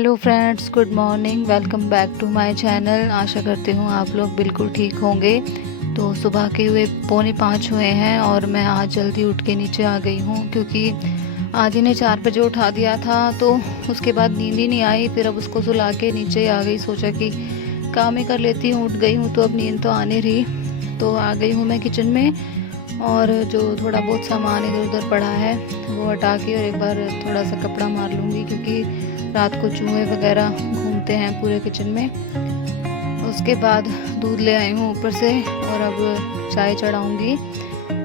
Hello friends, good morning. Welcome back to my channel. आशा करती हूँ आप लोग बिल्कुल ठीक होंगे। तो सुबह के हुए 4:45 हुए हैं और मैं आज जल्दी उठ के नीचे आ गई हूँ, क्योंकि आज इन्हें 4 बजे उठा दिया था। तो उसके बाद नींद ही नहीं आई। फिर अब उसको सुला के नीचे आ गई, सोचा कि काम ही कर लेती हूँ। उठ गई हूँ तो अब नींद तो आने रही। तो आ गई हूँ मैं किचन में, और जो थोड़ा बहुत सामान इधर उधर पड़ा है वो हटा के और एक बार थोड़ा सा कपड़ा मार लूँगी, क्योंकि रात को चूहे वगैरह घूमते हैं पूरे किचन में। उसके बाद दूध ले आई हूँ ऊपर से और अब चाय चढ़ाऊँगी।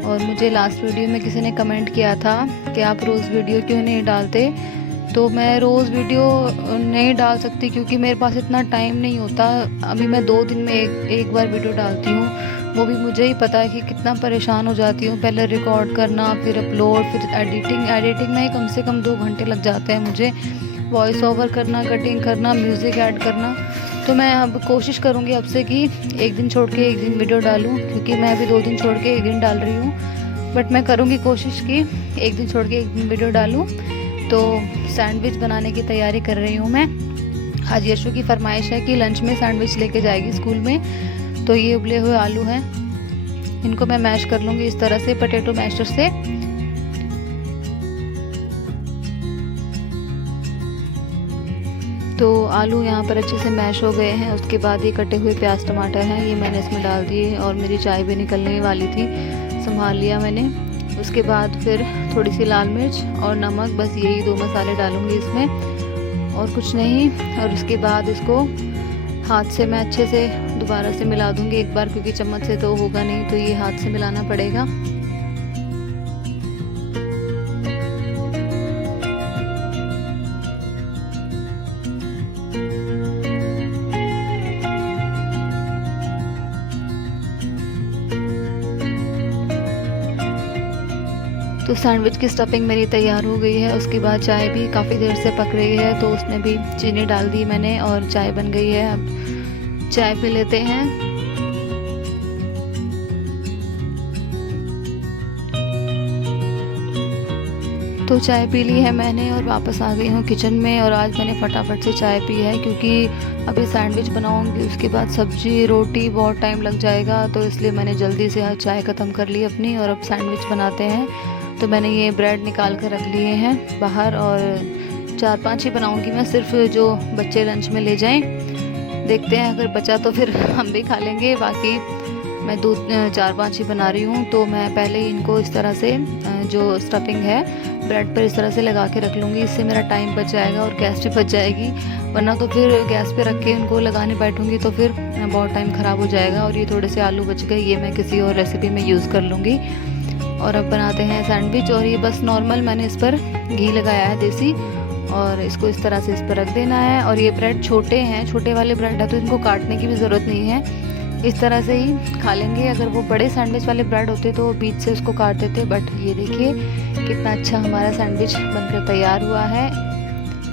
और मुझे लास्ट वीडियो में किसी ने कमेंट किया था कि आप रोज़ वीडियो क्यों नहीं डालते। तो मैं रोज़ वीडियो नहीं डाल सकती, क्योंकि मेरे पास इतना टाइम नहीं होता। अभी मैं 2 दिन में एक बार वीडियो डालती हूँ, वो भी मुझे ही पता है कि कितना परेशान हो जाती हूँ। पहले रिकॉर्ड करना, फिर अपलोड, फिर एडिटिंग में ही कम से कम 2 घंटे लग जाते हैं मुझे। वॉइस ओवर करना, कटिंग करना, म्यूज़िक ऐड करना। तो मैं अब कोशिश करूँगी अब से कि एक दिन छोड़ के एक दिन वीडियो डालूँ, क्योंकि मैं अभी 2 दिन छोड़ के एक दिन डाल रही हूँ। बट मैं करूँगी कोशिश कि एक दिन छोड़ के एक दिन वीडियो डालूँ। तो सैंडविच बनाने की तैयारी कर रही हूँ मैं। आज यशु की फरमाइश है कि लंच में सैंडविच लेके जाएगी स्कूल में। तो ये उबले हुए आलू हैं, इनको मैं मैश कर लूँगी इस तरह से पोटैटो मैशर से। तो आलू यहाँ पर अच्छे से मैश हो गए हैं। उसके बाद ये कटे हुए प्याज टमाटर हैं, ये मैंने इसमें डाल दिए। और मेरी चाय भी निकलने वाली थी, संभाल लिया मैंने। उसके बाद फिर थोड़ी सी लाल मिर्च और नमक, बस यही 2 मसाले डालूंगी इसमें और कुछ नहीं। और उसके बाद इसको हाथ से मैं अच्छे से दोबारा से मिला दूंगी एक बार, क्योंकि चम्मच से तो होगा नहीं, तो ये हाथ से मिलाना पड़ेगा। तो सैंडविच की स्टफिंग मेरी तैयार हो गई है। उसके बाद चाय भी काफ़ी देर से पक रही है, तो उसमें भी चीनी डाल दी मैंने और चाय बन गई है। अब चाय पी लेते हैं। तो चाय पी ली है मैंने और वापस आ गई हूँ किचन में। और आज मैंने फटाफट से चाय पी है, क्योंकि अभी सैंडविच बनाऊँगी, उसके बाद सब्जी रोटी बहुत टाइम लग जाएगा। तो इसलिए मैंने जल्दी से आज चाय ख़त्म कर ली अपनी, और अब सैंडविच बनाते हैं। तो मैंने ये ब्रेड निकाल कर रख लिए हैं बाहर, और 4-5 ही बनाऊंगी मैं, सिर्फ जो बच्चे लंच में ले जाएं। देखते हैं, अगर बचा तो फिर हम भी खा लेंगे। बाकी मैं 4-5 ही बना रही हूँ। तो मैं पहले ही इनको इस तरह से जो स्टफिंग है ब्रेड पर इस तरह से लगा के रख लूँगी। इससे मेरा टाइम बच जाएगा और गैस भी बच जाएगी। वरना तो फिर गैस पे रख के उनको लगाने बैठूँगी तो फिर बहुत टाइम ख़राब हो जाएगा। और ये थोड़े से आलू बच गए, ये मैं किसी और रेसिपी में यूज़ कर लूँगी। और अब बनाते हैं सैंडविच। और ये बस नॉर्मल मैंने इस पर घी लगाया है देसी, और इसको इस तरह से इस पर रख देना है। और ये ब्रेड छोटे हैं, छोटे वाले ब्रेड है, तो इनको काटने की भी ज़रूरत नहीं है, इस तरह से ही खा लेंगे। अगर वो बड़े सैंडविच वाले ब्रेड होते तो बीच से उसको काट देते। बट ये देखिए कितना अच्छा हमारा सैंडविच बनकर तैयार हुआ है।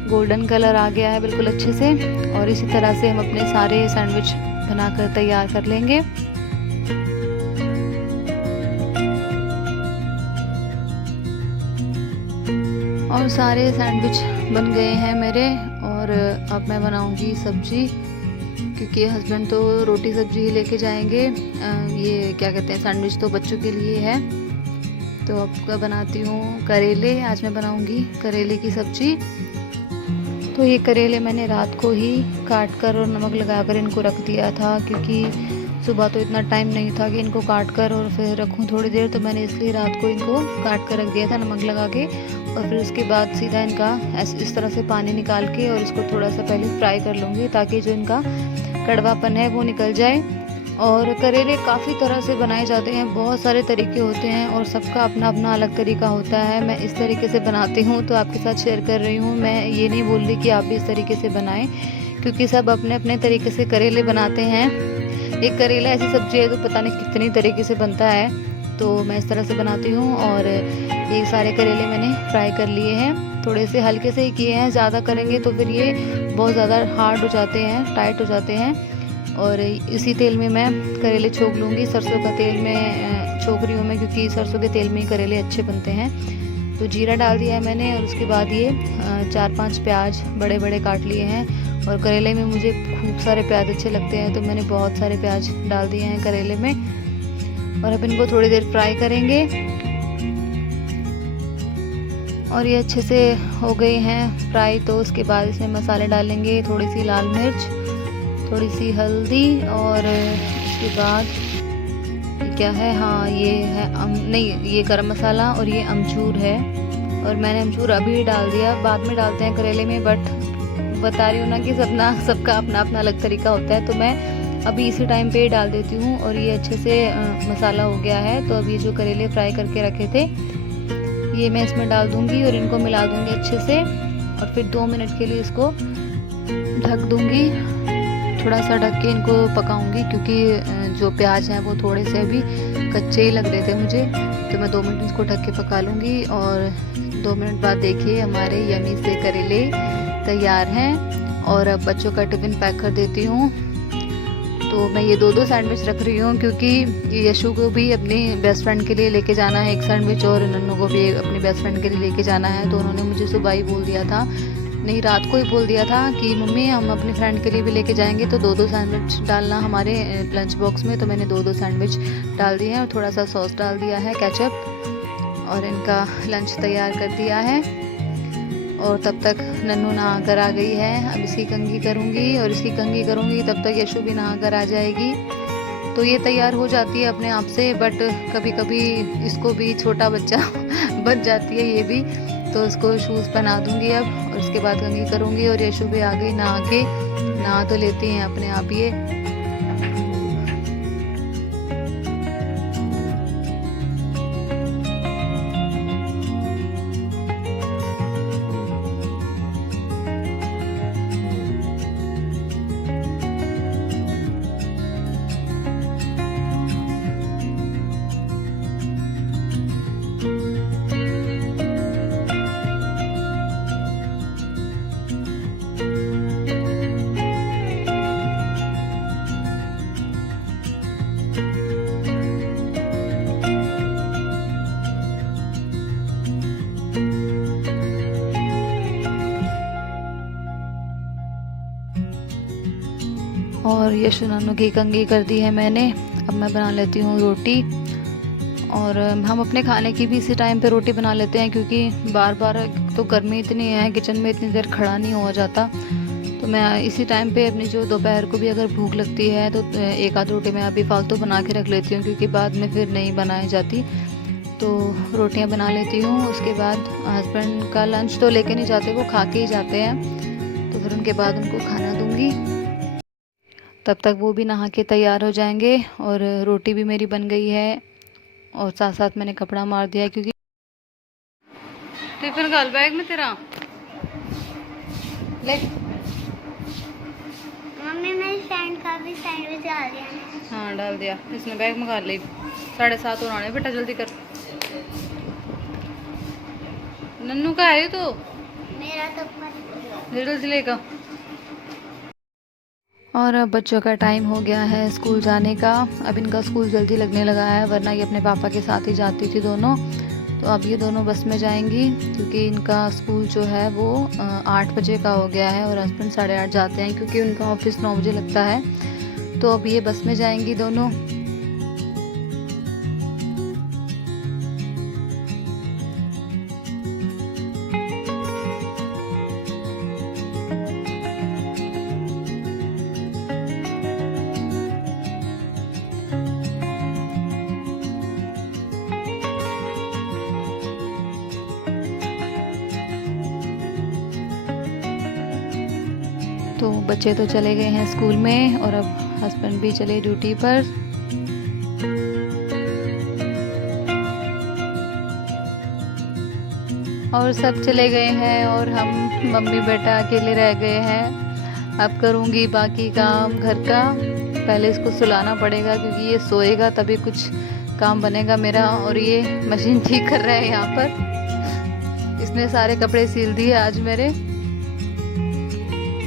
गोल्डन कलर आ गया है बिल्कुल अच्छे से। और इसी तरह से हम अपने सारे सैंडविच बनाकर तैयार कर लेंगे। और सारे सैंडविच बन गए हैं मेरे। और अब मैं बनाऊंगी सब्जी, क्योंकि हस्बैंड तो रोटी सब्जी ही लेके जाएंगे। ये क्या कहते हैं, सैंडविच तो बच्चों के लिए है। तो अब बनाती हूँ करेले। आज मैं बनाऊंगी करेले की सब्जी। तो ये करेले मैंने रात को ही काट कर और नमक लगाकर इनको रख दिया था, क्योंकि सुबह तो इतना टाइम नहीं था कि इनको काट कर और फिर रखूँ थोड़ी देर। तो मैंने इसलिए रात को इनको काट कर रख दिया था नमक लगा के। और फिर उसके बाद सीधा इनका इस तरह से पानी निकाल के और इसको थोड़ा सा पहले फ्राई कर लूँगी, ताकि जो इनका कड़वापन है वो निकल जाए। और करेले काफ़ी तरह से बनाए जाते हैं, बहुत सारे तरीके होते हैं और सबका अपना अपना अलग तरीका होता है। मैं इस तरीके से बनाती हूँ तो आपके साथ शेयर कर रही हूँ। मैं ये नहीं बोल रही कि आप भी इस तरीके से बनाएं, क्योंकि सब अपने अपने तरीके से करेले बनाते हैं। एक करेला ऐसी सब्जी है तो पता नहीं कितनी तरीके से बनता है। तो मैं इस तरह से बनाती हूँ। और ये सारे करेले मैंने फ्राई कर लिए हैं, थोड़े से हल्के से ही किए हैं, ज़्यादा करेंगे तो फिर ये बहुत ज़्यादा हार्ड हो जाते हैं, टाइट हो जाते हैं। और इसी तेल में मैं करेले छोक लूँगी। सरसों का तेल में छोक रही हूँ मैं, क्योंकि सरसों के तेल में ही करेले अच्छे बनते हैं। तो जीरा डाल दिया है मैंने, और उसके बाद ये 4-5 प्याज बड़े बड़े काट लिए हैं। और करेले में मुझे खूब सारे प्याज अच्छे लगते हैं, तो मैंने बहुत सारे प्याज डाल दिए हैं करेले में। और अब इनको थोड़ी देर फ्राई करेंगे। और ये अच्छे से हो गए हैं फ्राई, तो उसके बाद इसमें मसाले डालेंगे, थोड़ी सी लाल मिर्च, थोड़ी सी हल्दी, और उसके बाद ये क्या है, हाँ ये है नहीं, ये गरम मसाला, और ये अमचूर है। और मैंने अमचूर अभी डाल दिया, बाद में डालते हैं करेले में, बट बता रही हूँ ना कि सबका अपना अपना अलग तरीका होता है, तो मैं अभी इसी टाइम पे डाल देती हूँ। और ये अच्छे से मसाला हो गया है, तो अभी जो करेले फ्राई करके रखे थे ये मैं इसमें डाल दूँगी और इनको मिला दूँगी अच्छे से। और फिर 2 मिनट के लिए इसको ढक दूँगी, थोड़ा सा ढक के इनको पकाऊंगी, क्योंकि जो प्याज हैं वो थोड़े से अभी कच्चे ही लग रहे थे मुझे, तो मैं 2 मिनट इसको ढक के पका लूँगी। और 2 मिनट बाद देखिए हमारे यमी से करेले तैयार हैं। और अब बच्चों का टिफ़िन पैक कर देती हूँ। तो मैं ये 2-2 सैंडविच रख रही हूँ, क्योंकि ये यशु को भी अपनी बेस्ट फ्रेंड के लिए लेके जाना है एक सैंडविच, और नन्नू को भी अपनी बेस्ट फ्रेंड के लिए लेके जाना है। तो उन्होंने मुझे सुबह ही बोल दिया था, नहीं रात को ही बोल दिया था कि मम्मी हम अपनी फ्रेंड के लिए भी लेके जाएंगे, तो 2-2 सैंडविच डालना हमारे लंच बॉक्स में। तो मैंने 2-2 सैंडविच डाल दिए हैं, और थोड़ा सा सॉस डाल दिया है, केचप, और इनका लंच तैयार कर दिया है। और तब तक नन्नू नहा कर आ गई है, अब इसकी कंघी करूँगी, और इसकी कंघी करूँगी तब तक यशु भी नहा कर आ जाएगी। तो ये तैयार हो जाती है अपने आप से, बट कभी कभी इसको भी छोटा बच्चा बच जाती है ये भी, तो उसको शूज़ पहना दूँगी अब, और उसके बाद कंघी करूँगी। और यशु भी आ गई नहा के, नहा तो लेती हैं अपने आप ये। और यशु नन्नू की कंघी कर दी है मैंने। अब मैं बना लेती हूँ रोटी। और हम अपने खाने की भी इसी टाइम पे रोटी बना लेते हैं, क्योंकि बार बार तो गर्मी इतनी है, किचन में इतनी देर खड़ा नहीं हुआ जाता। तो मैं इसी टाइम पे अपनी जो दोपहर को भी अगर भूख लगती है तो एक आध रोटी मैं अभी फालतू बना के रख लेती हूँ, क्योंकि बाद में फिर नहीं बनाई जाती। तो रोटियाँ बना लेती हूँ। उसके बाद हस्बैंड का लंच तो लेके नहीं जाते, वो खा के ही जाते हैं, तो फिर उनके बाद उनको खाना दूँगी। तब तक वो भी नहा के तैयार हो जाएंगे। और रोटी भी मेरी बन गई है, और साथ साथ मैंने कपड़ा मार दिया है, क्योंकि टिफिन गाल बैग में तेरा ले। मम्मी मेरी फ्रेंड का भी सैंडविच डाल दिया है। हाँ डाल दिया, इसने बैग में गाल ली। 7:30 होने बेटा, जल्दी कर। नन्नू का है तो मेरा तो जल्दी लेगा। और अब बच्चों का टाइम हो गया है स्कूल जाने का। अब इनका स्कूल जल्दी लगने लगा है, वरना ये अपने पापा के साथ ही जाती थी दोनों। तो अब ये दोनों बस में जाएंगी, क्योंकि इनका स्कूल जो है वो 8 बजे का हो गया है, और हस्बैंड 8:30 जाते हैं, क्योंकि उनका ऑफिस 9 बजे लगता है। तो अब ये बस में जाएंगी दोनों। तो बच्चे तो चले गए हैं स्कूल में, और अब हस्बैंड भी चले ड्यूटी पर। और सब चले गए हैं, और हम मम्मी बेटा अकेले रह गए हैं। अब करूँगी बाकी काम घर का। पहले इसको सुलाना पड़ेगा, क्योंकि ये सोएगा तभी कुछ काम बनेगा मेरा। और ये मशीन ठीक कर रहा है यहाँ पर, इसने सारे कपड़े सिल दिए आज मेरे।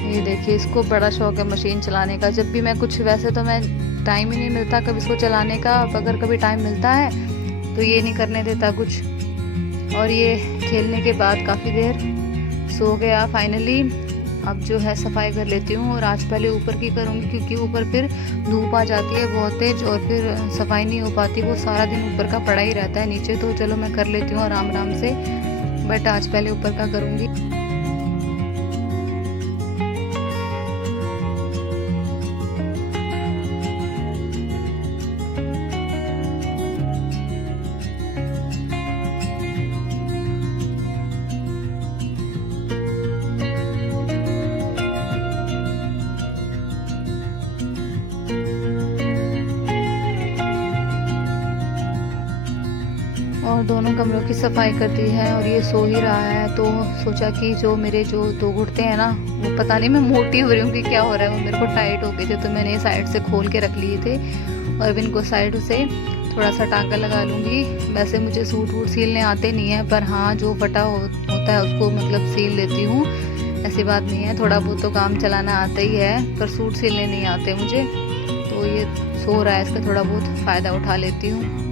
ये देखिए, इसको बड़ा शौक है मशीन चलाने का। जब भी मैं कुछ, वैसे तो मैं टाइम ही नहीं मिलता कभी इसको चलाने का, अगर कभी टाइम मिलता है तो ये नहीं करने देता कुछ। और ये खेलने के बाद काफ़ी देर सो गया फाइनली। अब जो है सफाई कर लेती हूँ, और आज पहले ऊपर की करूँगी क्योंकि ऊपर फिर धूप आ जाती है बहुत तेज और फिर सफाई नहीं हो पाती, वो सारा दिन ऊपर का पड़ा ही रहता है। नीचे तो चलो मैं कर लेती हूँ आराम आराम से, बट आज पहले ऊपर का करूँगी। और दोनों कमरों की सफाई करती है, और ये सो ही रहा है। तो सोचा कि जो मेरे जो 2 घुटने हैं ना, वो पता नहीं मैं मोटी हो रही हूँ कि क्या हो रहा है, वो मेरे को टाइट हो गए थे, तो मैंने साइड से खोल के रख लिए थे। और अब इनको साइड से थोड़ा सा टाँका लगा लूँगी। वैसे मुझे सूट वूट सिलने आते नहीं हैं, पर हाँ जो फटा होता है उसको मतलब सिल लेती हूँ, ऐसी बात नहीं है। थोड़ा बहुत तो काम चलाना आता ही है, पर सूट सिलने नहीं आते मुझे। तो ये सो रहा है, इसका थोड़ा बहुत फ़ायदा उठा लेती हूँ।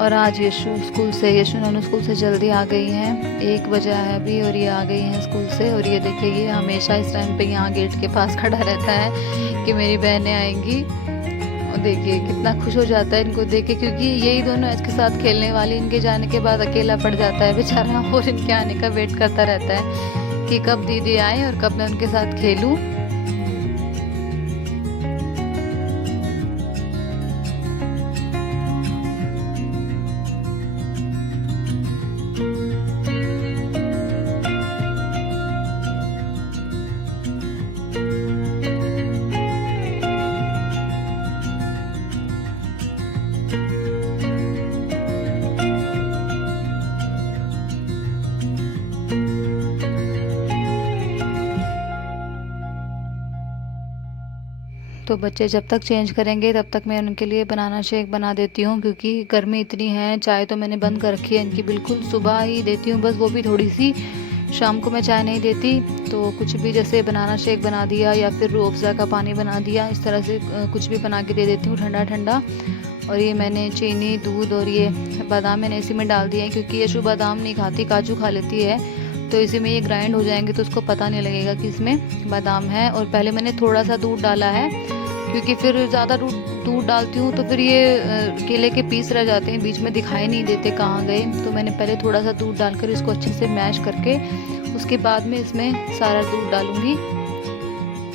और आज यशु नानू स्कूल से जल्दी आ गई हैं। 1 बजा है अभी और ये आ गई हैं स्कूल से। और ये देखिए ये हमेशा इस टाइम पे यहाँ गेट के पास खड़ा रहता है कि मेरी बहनें आएंगी। और देखिए कितना खुश हो जाता है इनको देख के, क्योंकि यही दोनों इसके साथ खेलने वाली, इनके जाने के बाद अकेला पड़ जाता है बेचारा, और इनके आने का वेट करता रहता है कि कब दीदी आए और कब मैं उनके साथ खेलूँ। तो बच्चे जब तक चेंज करेंगे तब तक मैं उनके लिए बनाना शेक बना देती हूँ, क्योंकि गर्मी इतनी है। चाय तो मैंने बंद कर रखी है इनकी, बिल्कुल सुबह ही देती हूँ बस, वो भी थोड़ी सी। शाम को मैं चाय नहीं देती। तो कुछ भी जैसे बनाना शेक बना दिया या फिर रूह अफ़ज़ा का पानी बना दिया, इस तरह से कुछ भी बना के दे देती हूँ ठंडा ठंडा। और ये मैंने चीनी, दूध और ये बादाम मैंने इसी में डाल दिए हैं, क्योंकि यशु बादाम नहीं खाती, काजू खा लेती है। तो इसी में ये ग्राइंड हो जाएंगे तो उसको पता नहीं लगेगा कि इसमें बादाम है। और पहले मैंने थोड़ा सा दूध डाला है, क्योंकि फिर ज़्यादा दूध डालती हूँ तो फिर ये केले के पीस रह जाते हैं, बीच में दिखाई नहीं देते कहाँ गए। तो मैंने पहले थोड़ा सा दूध डालकर इसको अच्छे से मैश करके उसके बाद में इसमें सारा दूध डालूँगी।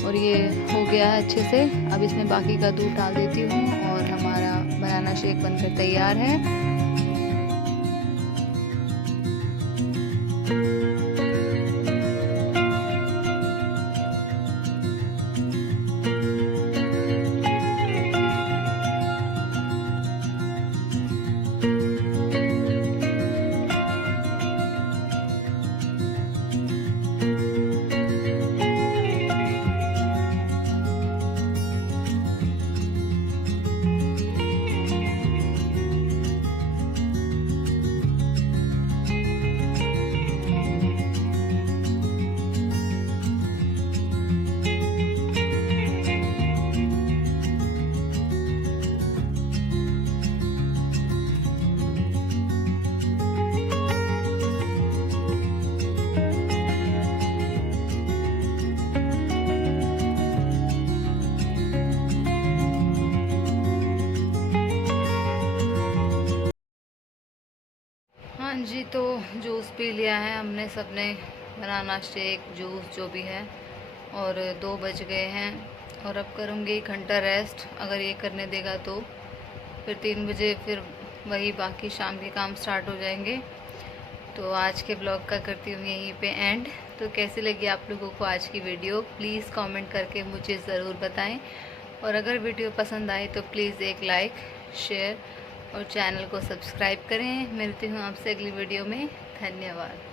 और ये हो गया है अच्छे से। अब इसमें बाकी का दूध डाल देती हूँ और हमारा बनाना शेक बनकर तैयार है। हाँ जी, तो जूस पी लिया है हमने सबने, बनाना शेक, जूस जो भी है। और 2 बज गए हैं और अब करूँगी 1 घंटा रेस्ट, अगर ये करने देगा तो। फिर 3 बजे फिर वही बाकी शाम के काम स्टार्ट हो जाएंगे। तो आज के ब्लॉग का करती हूँ यहीं पे एंड। तो कैसी लगी आप लोगों को आज की वीडियो, प्लीज़ कमेंट करके मुझे ज़रूर बताएं। और अगर वीडियो पसंद आए तो प्लीज़ एक लाइक, शेयर और चैनल को सब्सक्राइब करें। मिलती हूँ आपसे अगली वीडियो में। धन्यवाद।